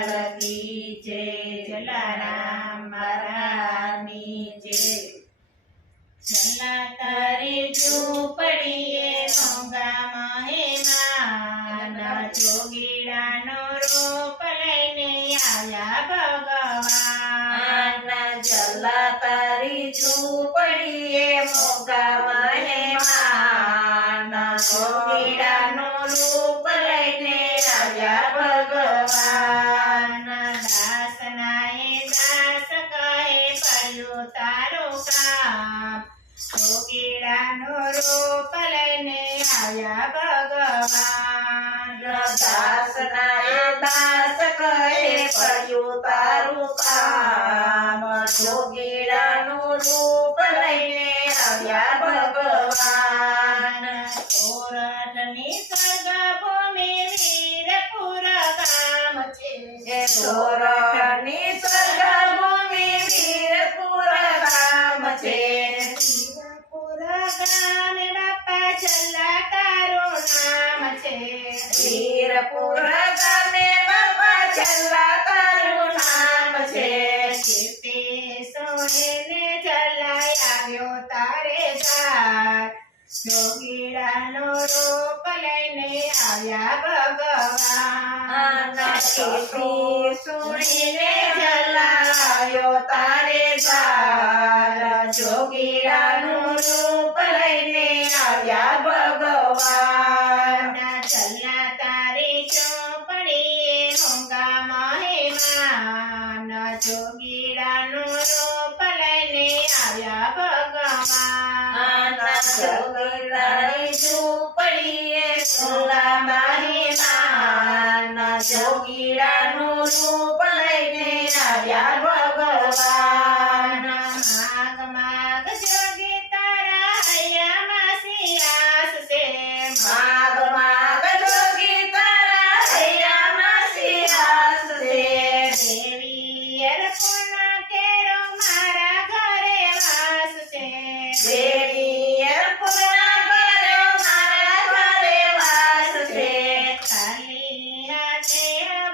લાલ કી જય જલારામ મહારાજની જય ચલા તારી ઝૂંપડીએ મોંઘા મહેમાન જોગીડાનો રૂપ લઈને આયા ભગવાન ચલા તારી ઝૂંપડીએ મોંઘા મહેમાન જોગીડાનું રૂપ લઈને આયા ભગવાન દાસનાએ દાસ કહે પડ્યું તારું કામ જોગીડાનું રૂપ લઈને આયા ભગવાન દાસનાએ દાસ કહે પડ્યું તારું કામ જોગીડાનું રૂપ લઈને આવ્યા ભગવાન સોરઠની સ્વર્ગભૂમિ વીરપુર ગામ છે સોરઠની સ્વર્ગભૂમિ વીરપુર ગામ છે વીરપુર ગામે બાપા છલ્લા તારું નામ છે વીરપુર ગામે બાપા છલ્લા તારું નામ છે કીર્તિ સોનેને જલાઈ આવ્યો તારે ઘર જોગીડાનો રૂપ લઈને આવ્યા ભગવાન કીર્તિ સુણીને જલાયો તારે ઘર જોગીડાનું રૂપ લઈને આવ્યા ભગવાન ચલ્લા તારી ચોપડીએ મોંઘા મહેમાન જોગીડાનું રૂપ લઈને આવ્યા ભગવાન જોગીડાની ઝૂંપડીએ સોલા મહેમાન જોગીડાનું રૂપ લઈને આવ્યા ભગવાન માગ માગ જોગી તારા હૈયામાં સિયાસ છે માગ માગ જોગી તારા હૈયામાં સિયાસ છે દેવી અર્પણ કેરો મારા ઘરે વાસ છે દેવી અર્પણ કર્યો મારા ઘરે વાસ છે ખાલી હાથે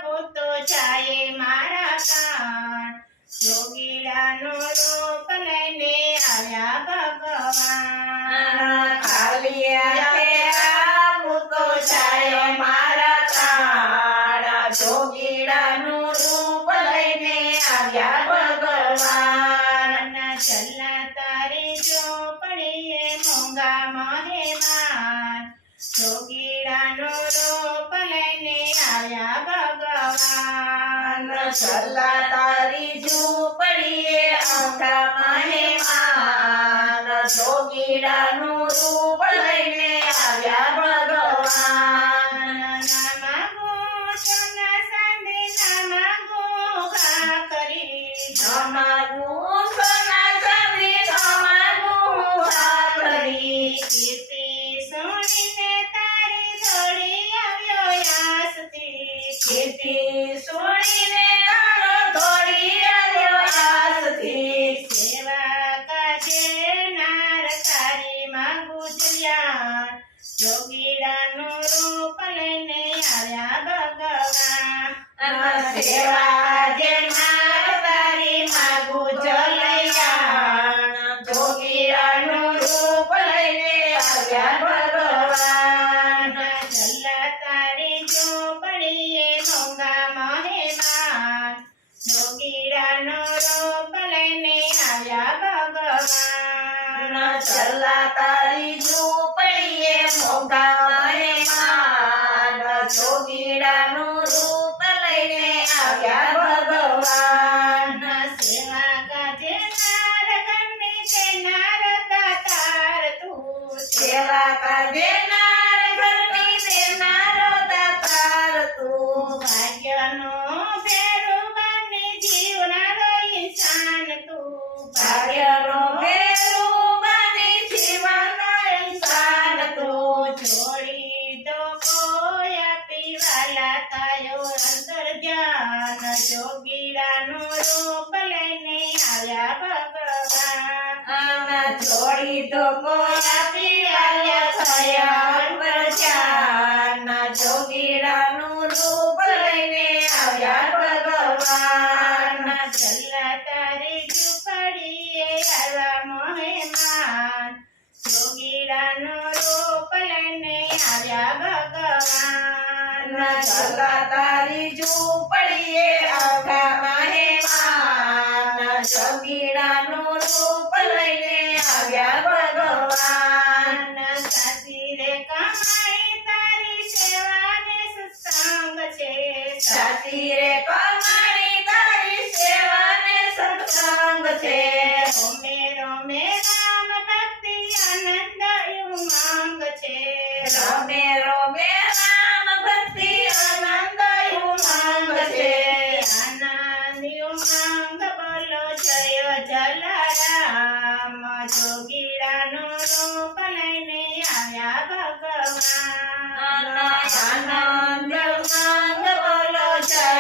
ભૂતો જાય મારા કાન જોગીડાનું રૂપ લઈને આવ્યા ભગવાન ખાલી હાથે આવું તો જાય મારા કાળ જોગીડાનું રૂપ લઈને આવ્યા ભગવાન ચલ્લા તારી ઝૂંપડીએ મોંઘા મહેમાન જોગીડાનું રૂપ લઈને આવ્યા ભગવાન છલ્લા તારી ઝૂંપડીએ મોંઘા મહેમાન જોગીડાનું રૂપ લઈને આવ્યા ભગવાન ના માંગો સોના ચાંદી ના માંગો ખાખરી અમારું સોના ચાંદી અમારું ખાખરી કીર્તિ સોણીને તારી દોડી આવ્યો યાસથી કીર્તિ સોણીને તારો દોડી આવ્યો હાથથી સેવા કાજે નાર તારી માંગુ જલ્યાણ જોગીડાનું રૂપ લઈને આવ્યા ભગવાન સેવા જે માર તારી માગુ જલૈયાણ જોગીડાનું રૂપ લઈને આવ્યા ભગવાન ચલ્લા તારી ઝૂંપડીએ મોંઘા મહેમાન જોગીડાનો રૂપ લઈને આવ્યા ભગવાન ચલ્લા તારી ઝૂંપડીએ મોંઘા મહેમાન જોગીડાનું રૂપ લઈને આવ્યા ભગવાન સેવા કાજે નાર ગણની તે નાર દાતાર તું સેવા કાજે નાર ઘરની દેનારો દાતાર તું ભાગ્યનો ભેરું બની જીવનારો ઇન્સાન તું ભાગ્યનો ભેરું બની જીવનનો ઇન્સાન તું જોડી તો કોઈ પીવાલા તાયો અંતર જ્ઞાન જોગીડાનું રૂપ લઈને આવ્યા ભગવાન જોડી તો કોયા પીવાલ્યા થયા અંતર જાન જોગીડાનું રૂપ લઈને આવ્યા ભગવાન ભગવાન ચલ્લા તારી ઝૂંપડીએ આવ્યા મહેમાન જોગીડાનો રૂપ લઈને આવ્યા ભગવાન ચલા તારી ઝૂંપડીએ આવ્યા મહેમાન જોગીડાનું રૂપ લઈને આવ્યા ભગવાન સાચી રે કમાઈ તારી સેવાને સત્સંગ છે સાચી રે કમાણી તારી સેવાને સત્સંગ છે રોમે રોમે રામ ભક્તિ આનંદ ઉમંગ છે રમે રમે રામ ભક્તિ આનંદ ઉમંગ છે આનંદ ઉમંગ બોલો જય જલારામ જોગીડાનું રૂપ લઈને આવ્યા ભગવાન આનંદ ઉમંગ બોલો જય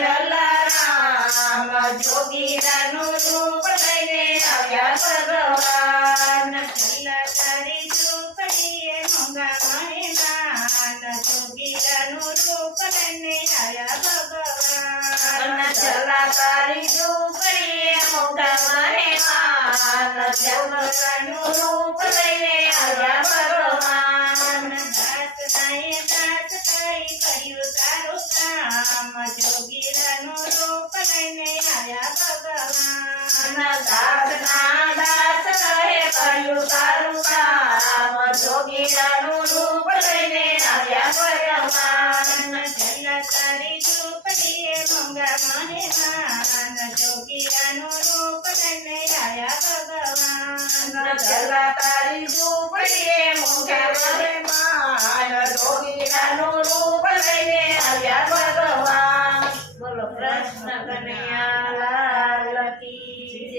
જલારામ જોગીરાનું રૂપ લઈને આવ્યા ભગવાન છેલ્લા તારી ઝૂંપડીએ મોંઘા મહેમાન જોગીડાનું રૂપ લઈને આવ્યા ભગવાન ચલા તારી ઝૂંપડીએ મોટા મહેમાન જોગીરાનું રૂપ લઈને આવ્યા ભગવાન દાસ નાએ દાસ કઈ કર્યું તારું કામ જોગીડાનું રૂપ લઈને આવ્યા ભગવાન દાસના દાસ કહે કર્યું તારું કામ જોગીરાનું રૂપ લઈને આવ્યા ભગવાન છેલ્લા તારી ઝૂંપડીએ મોંઘા મહેમાન જોગીડાનું રૂપ લઈને આવ્યા ભગવાન ચલા તારી ઝૂંપડીએ મોટા મહેમાન જોગીરાનું રૂપ લઈને આવ્યા ભગવાન બોલો કૃષ્ણ કનૈયા લાલ કી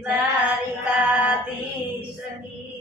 જય.